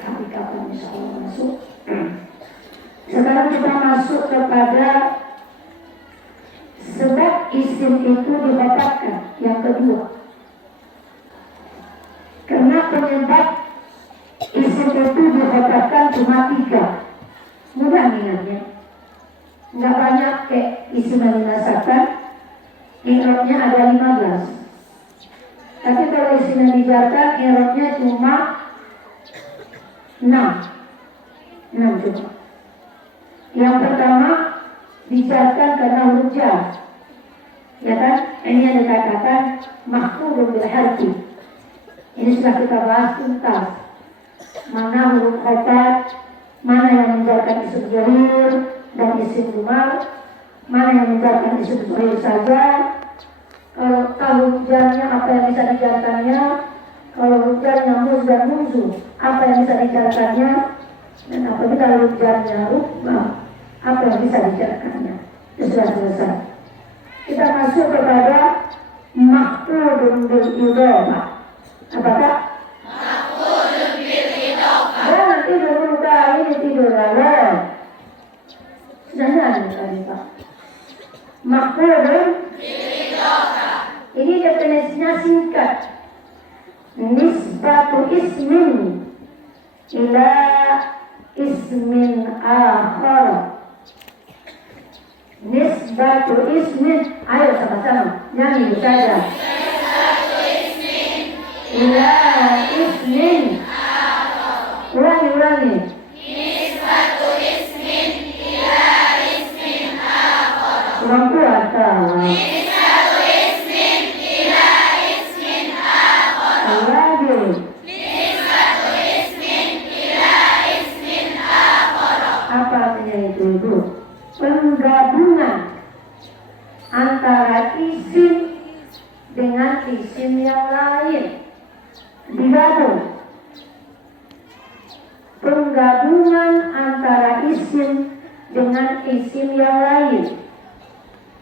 hari kapan insya Allah masuk. Sekarang kita masuk kepada sebab isim itu dibatalkan yang kedua. Karena penyebab isim itu dibatalkan cuma 3. Mudah ingatnya. Nggak banyak kayak isim yang dinasakan. I'rabnya ada 15. Tapi kalau isim yang dijarkan i'rabnya cuma 6 cuma. Yang pertama dijarkan karena huruf jar. Ya kan? Ini yang dikatakan mahfudun bil harfi. Ini sudah kita bahas tuntas. Mana huruf khotat, mana yang menjarkan isim dhamir dan isim mudmar, mana yang menjarkan isim dhamir saja. Kalau huruf jarnya apa yang bisa dijarkannya, kalau huruf jarnya muz dan muzu apa yang bisa dijarkannya, dan apabila huruf jarnya rubah apa yang bisa dijarkannya. Itu sudah selesai. Kita masuk kepada mahfudun bil idhofah. Apakah? Mahfudun bil idhofah. Jangan tidur dulu Kak, ini tidur awal. Sudah nyari tadi Pak. Mahfudun bil idhofah. Ini definisinya singkat. Nisbatu ismin ila ismin akhar. Nisbatu ismin, ayo sama-sama nyanyi saja. Nisbatu ismin Ila ismin. Ulangi. Nisbatu ismin ila ismin akhar. Kurang kuat kan? Nisbatu ismin ila ismin akhar. Lagi. Nisbatu ismin ila ismin akhar. Apa artinya itu Ibu? Penggabungan antara isim dengan isim yang lain. Digabung. Penggabungan antara isim dengan isim yang lain.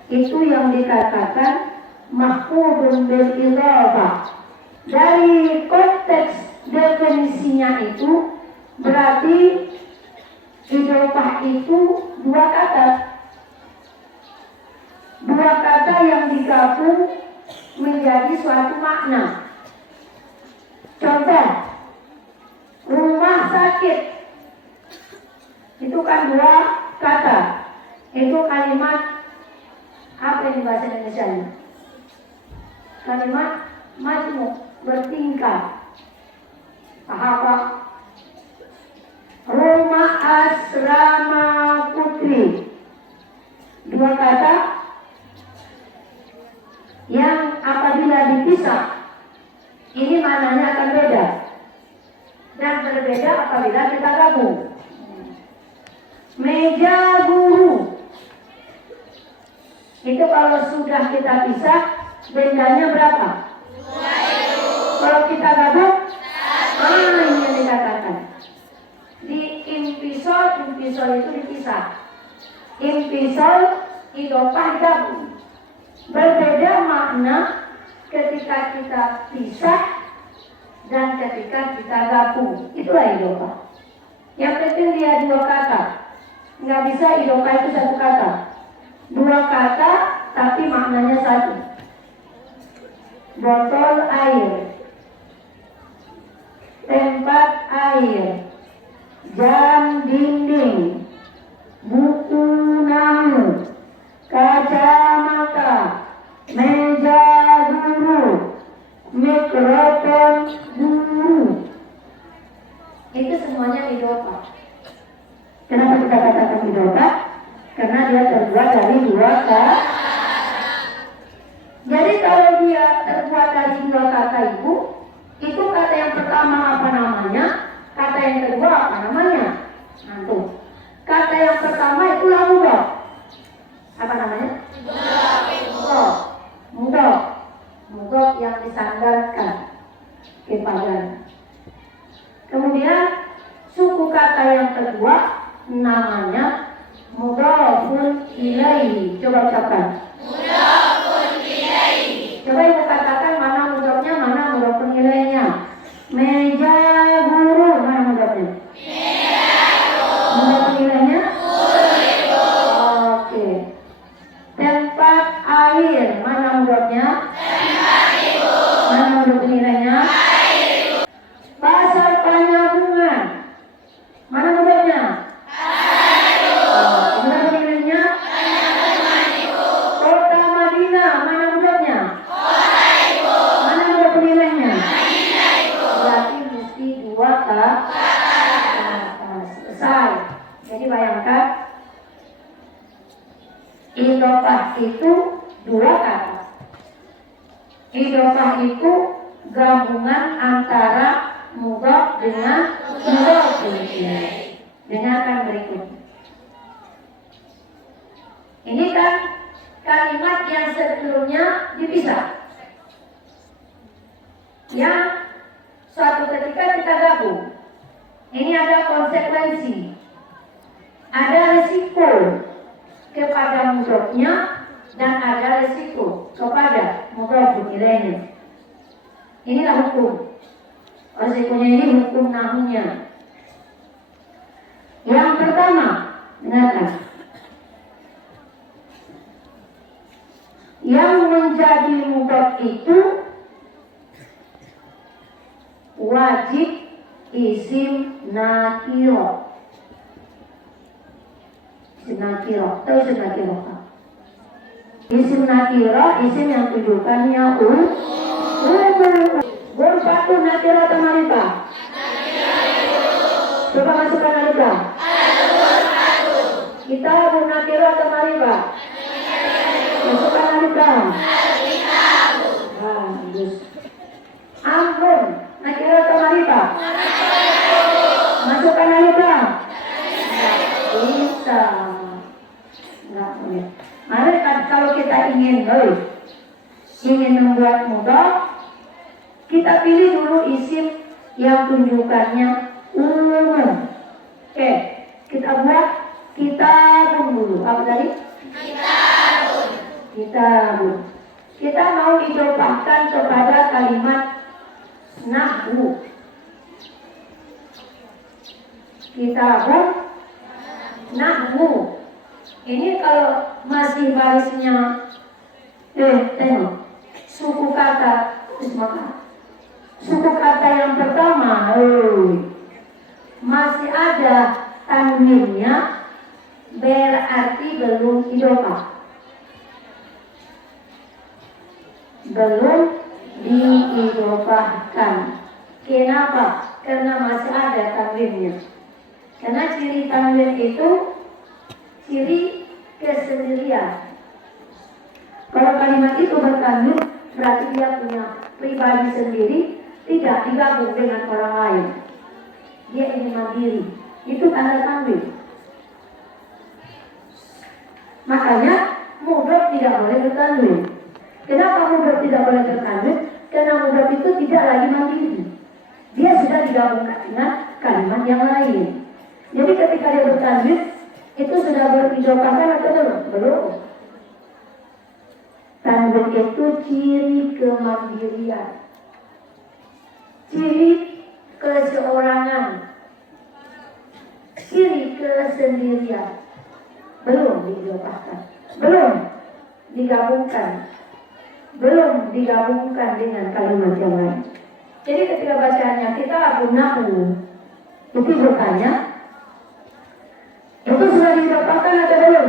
Itu yang dikatakan mahfudun bil idhofah. Dari konteks definisinya itu berarti idhofah itu 2 kata. 2 kata yang digabung menjadi suatu makna. Contoh, rumah sakit. Itu kan 2 kata. Itu kalimat apa ini bahasa Indonesia-nya? Kalimat majmuk, bertingkah. Apa? Rumah asrama putri. 2 kata yang apabila dipisah ini maknanya akan beda dan berbeda apabila kita gabung. Meja guru itu kalau sudah kita pisah bendanya berapa? 2. Kalau kita gabung, ini yang dikatakan. Di impisol itu dipisah. Impisol idhofah gabung. Berbeda makna ketika kita pisah dan ketika kita gabung. Itulah idhofah. Yang penting dia 2 kata. Nggak bisa idhofah itu 1 kata. 2 kata tapi maknanya 1. Botol air, tempat air, jam dinding, buku namu, kacamata, meja guru, mikrofon guru. Itu semuanya idhofah. Kenapa kita katakan idhofah? Karena dia terbuat dari 2 kata. Jadi kalau dia terbuat dari 2 kata itu kata yang pertama apa namanya? Kata yang kedua apa namanya? Tuh. Kata yang pertama itulah mudhaf. Apa namanya? Mudhaf. Mudhaf yang disandarkan kepadanya. Kemudian suku kata yang kedua namanya mudhafun ilaihi. Coba ucapkan. Mudhafun ilaihi. Coba ibu katakan mana mudhafnya, mana mudhafun ilaihinya. Meja guru, mana mudhafnya? idhofah itu dua kata. Idhofah itu gabungan antara mudhaf dengan mudhaf ilaih. Dengarkan berikut. Ini kan kalimat yang sebelumnya dipisah. Yang suatu ketika kita gabung. Ini ada konsekuensi. Ada resiko kepada mudhafnya dan ada resiko kepada mudhaf ilaihnya. Inilah hukum. Resikonya ini hukum nahwunya. Yang pertama, dengarkan. Yang menjadi mudhaf itu wajib isim nakirah. Isim nakirah, tahu isim nakirah? Isim nakirah, isim yang tujukannya umum. Ghurfatun nakirah atau ma'rifah? Coba masukkan alifah. Kitabun nakirah atau ma'rifah? Masukkan alifah. Bagus. Amrun nakirah atau ma'rifah? Masukkan alifah. Bisa. Enggak boleh. Mari kalau kita ingin membuat mudhaf, kita pilih dulu isim yang tunjukkannya umum. Oke, kita buat kitabun dulu. Apa tadi? Kitabun. Kita mau idhofahkan kepada kalimat nahwu. Kitabun nahwu. Ini kalau masih barisnya tengok suku kata suku kata yang pertama masih ada tanwinnya, berarti belum idhofah. Belum diidhofahkan. Kenapa? Karena masih ada tanwinnya. Karena ciri tanwin itu ciri kesendirian. Kalau kalimat itu bertanwin, berarti dia punya pribadi sendiri, tidak digabung dengan orang lain. Dia ingin mandiri. Itu tanda tanwin. Makanya mudhaf tidak boleh bertanwin. Kenapa mudhaf tidak boleh bertanwin? Karena mudhaf itu tidak lagi mandiri. Dia sudah digabungkan dengan kalimat yang lain. Jadi ketika dia bertanwin, itu sudah beridhofahkan atau belum? Belum. Tanwin itu ciri kemandirian, ciri keseorangan, ciri kesendirian. Belum diidhofahkan, belum digabungkan, belum digabungkan dengan kalimat yang lain. Jadi ketika bacanya kita nahwu, itu bertanya, itu sudah diidhofahkan atau belum?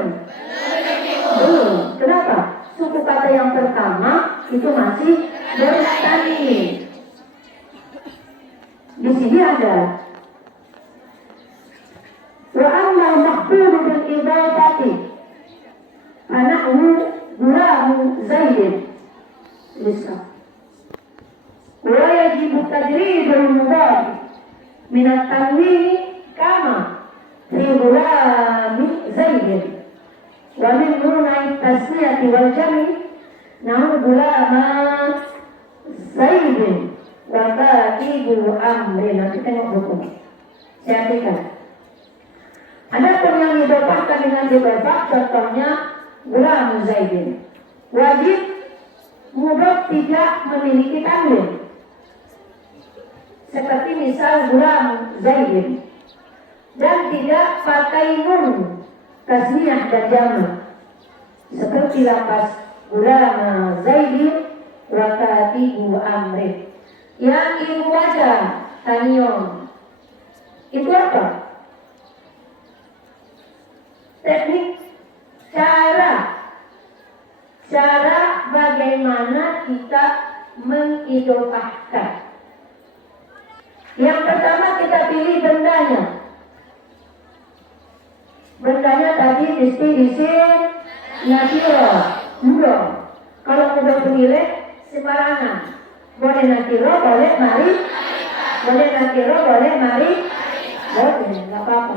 Belum. Kenapa? Suku kata yang pertama itu masih bertanwin. Di sini ada wa amma mahfuz bil idafati anhu gulamu zaid bisa wa yajib tajridul mudhaf min at-tanwin kama fi gulami zaid wa min nunai tasniyati wal jami nahu gulama zaidin wa katibu amrin. Nanti tengok hukum. Saya artikan. Ada pun yang didapatkan dengan didafah, contohnya gulam zaidin. Wajib mudhaf tidak memiliki tanwin. Seperti misal gulam zaidin. Dan tidak pakai nun, tasniyah dan jamak. Seperti lafaz gulam zaidin wa katibu amrin. Yang ibu baca tanion itu apa? Teknik cara bagaimana kita mengidhofahkan. Yang pertama kita pilih bendanya. Bendanya tadi mesti isim nakiro, belum. Kalau udah penilai sembarangan. Boleh nakiro, boleh mari. Boleh nakiro, boleh mari. Boleh, nggak apa-apa.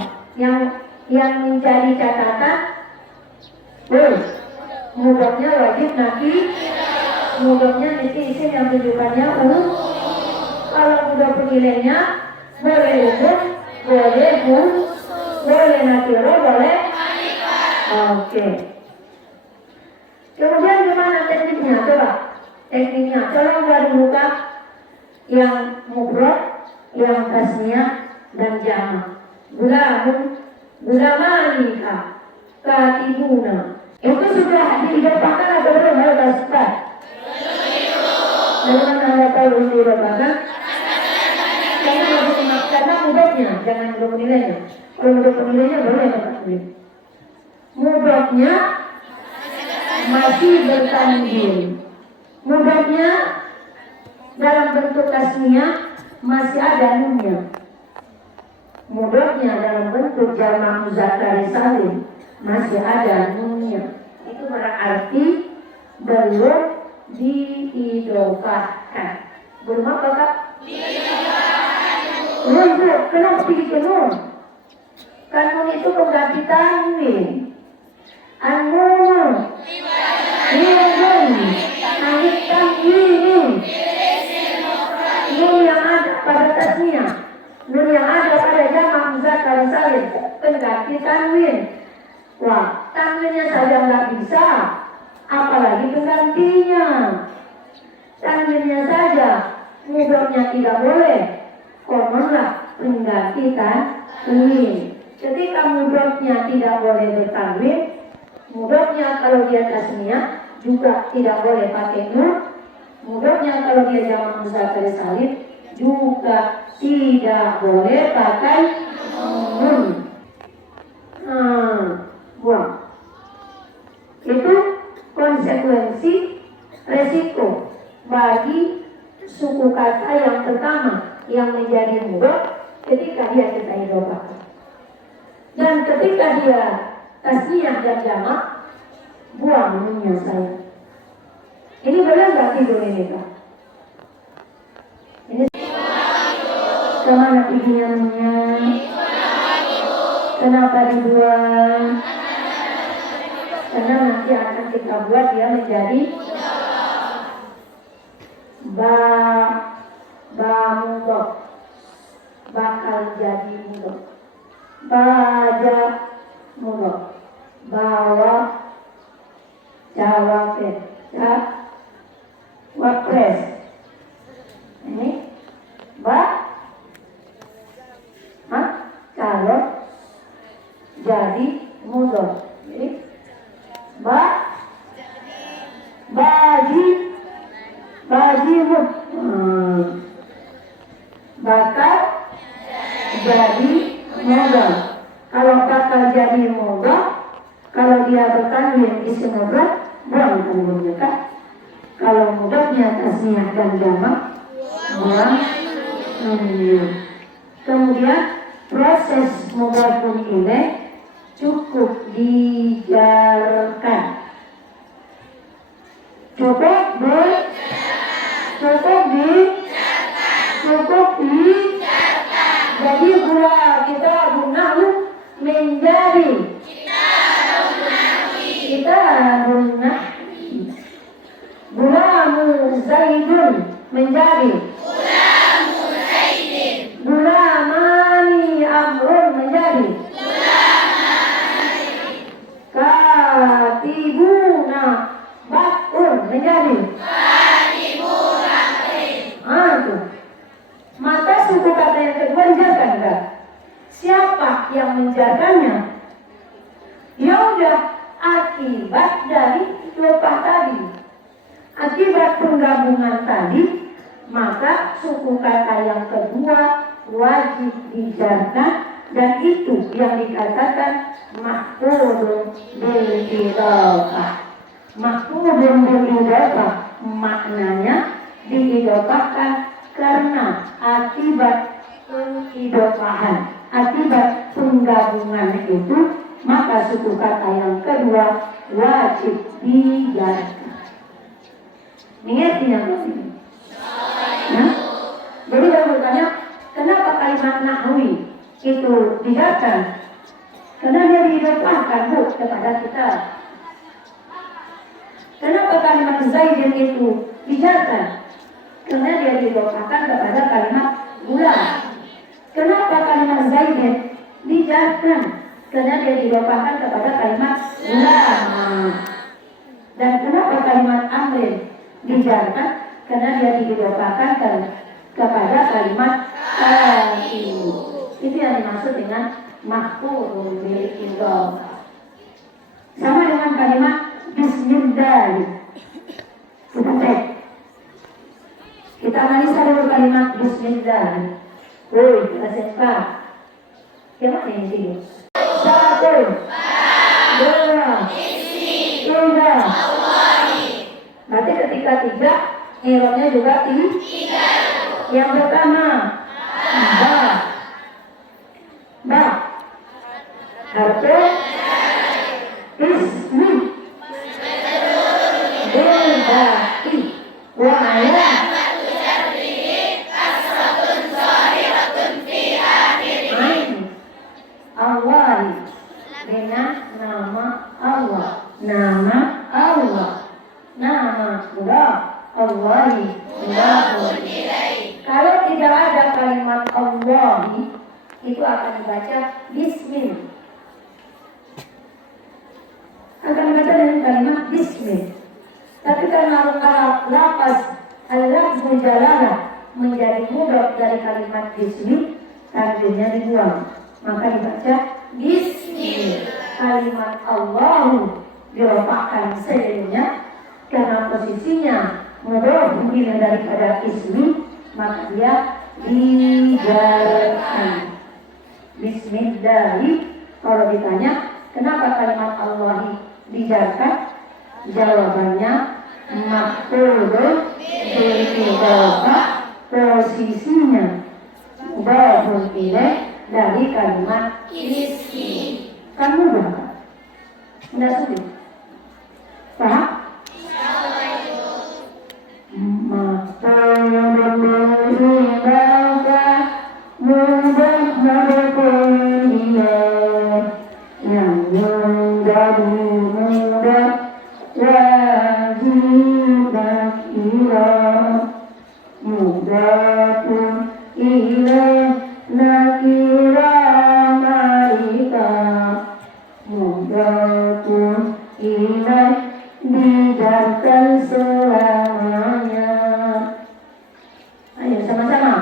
Yang menjadi catatan, mudahnya wajib naki. Mudahnya nanti isim yang tujuannya Kalau mudah penilainya boleh umum, boleh boleh nakiro, boleh. Oke. Kemudian gimana tekniknya? Coba tekniknya. Tolong dari buka yang mufrad, yang tasniyah dan jamak. Gulamalika, katibuna. Itu sudah diidopahkan atau belum? Ayo kasih. Belum ada tahu diidopahkan. Karena mudahnya, jangan belum menilainya. Kalau belum menilainya boleh dapat tulis. Mudahnya masih bertanwin. Mudahnya dalam bentuk tasniyah masih ada nunnya. Mudahnya dalam bentuk jamak muzakkar salim masih ada nunnya. Itu berarti belum diidofahkan. Belum apa Kak? Diidofahkan. Kenapa begitu nun? Kan nun itu pengganti tanwin. An-nun alif tanwin. Nun yang ada pada tasniyah, nun yang ada pada jamak muzakkar salim pengganti tanwin. Wah, tanwinnya saja nggak bisa, apalagi penggantinya. Tanwinnya saja mudahnya tidak boleh, komonlah pengganti tanwin. Ketika mudahnya tidak boleh bertanwin, mudahnya kalau dia tasniyah juga tidak boleh pakai nun. Mudahnya kalau dia jamak muzakkar salim juga tidak boleh pakai nun. Buang. Itu konsekuensi resiko bagi suku kata yang pertama yang menjadi mudah ketika dia kita idofahkan. Dan ketika dia tasniyah dan jamak, buang nunnya saya. Ini boleh nggak tidur ini Kak? Ini kemana piginya nunnya? Kenapa dibuang? Karena nanti akan kita buat dia menjadi mudhaf, bakal jadi mudhaf. Baja mudhaf, bawa cawapres, wapres. Ini kalau jadi mudhaf. Jadi baji bakal jadi mudhaf. Kalau bakal jadi mudhaf, kalau dia bertanwin isim mufrad, buang tanwinnya Kak. Kalau mudhafnya tasniyah dan jamak, buang nunnya. Kemudian proses mudhafun ilaih cukup dijarkan. Jadi gula kita gunahu menjadi gulamu zaidun menjadi gulamani amrun menjadi katibuna bakun menjadi itu. Maka suku kata yang kedua dijaga enggak? Siapa yang menjaganya? Ya udah, akibat dari lepah tadi, akibat penggabungan tadi, maka suku kata yang kedua wajib dijaga, dan itu yang dikatakan mahfudun bil idhofah. Mahfudun bil idhofah maknanya diidofahkan karena akibat pengidofahan, akibat penggabungan itu maka suku kata yang kedua wajib dijalankan. Mengerti yang ini? Ya? Jadi saya bertanya, kenapa kalimat nahwi itu dijalankan? Karena dia didapatkan kepada kita. Kenapa kalimat zaidin itu dijalankan? Karena dia didapatkan kepada kalimat gula. Kenapa kalimat zaidin dijalankan? Karena dia didapatkan kepada kalimat gula. Dan kenapa kalimat amrin dijalankan? Karena dia didapatkan kepada kalimat kaitu. Itu yang dimaksud dengan mahfuzun bil idhofah. Sama dengan kalimat bismillah. Kita analisa dulu kalimat bismillah. Woi, kita gimana ini? Satu, dua, tiga. Berarti ketika tiga, irobnya juga tiga. Yang pertama, ba. Harus ismi. Berbaki. Wa ayat. Allah dengan nama Allah, nama Allah, nama Allah. Kalau tidak ada kalimat Allah, itu akan dibaca Bismillah. Akan dibaca dengan kalimat Bismillah. Tapi karena lafaz al-lafzul jalalah menjadi mudhaf dari kalimat Bismillah, takdirnya dibuang. Maka dibaca Bismillah. Kalimat Allahu dirofakkan sebelumnya karena posisinya mudhaf daripada ismi, maka dia dijalankan. Bismillahi. Kalau ditanya kenapa kalimat Allah dijalankan, jawabannya mahfuzun bil idhofah, posisinya mudhafun ilaih dari kalimat ismi. Kan mudah kan? Tidak sulit. Paham? Dijalankan selamanya. Ayo sama-sama.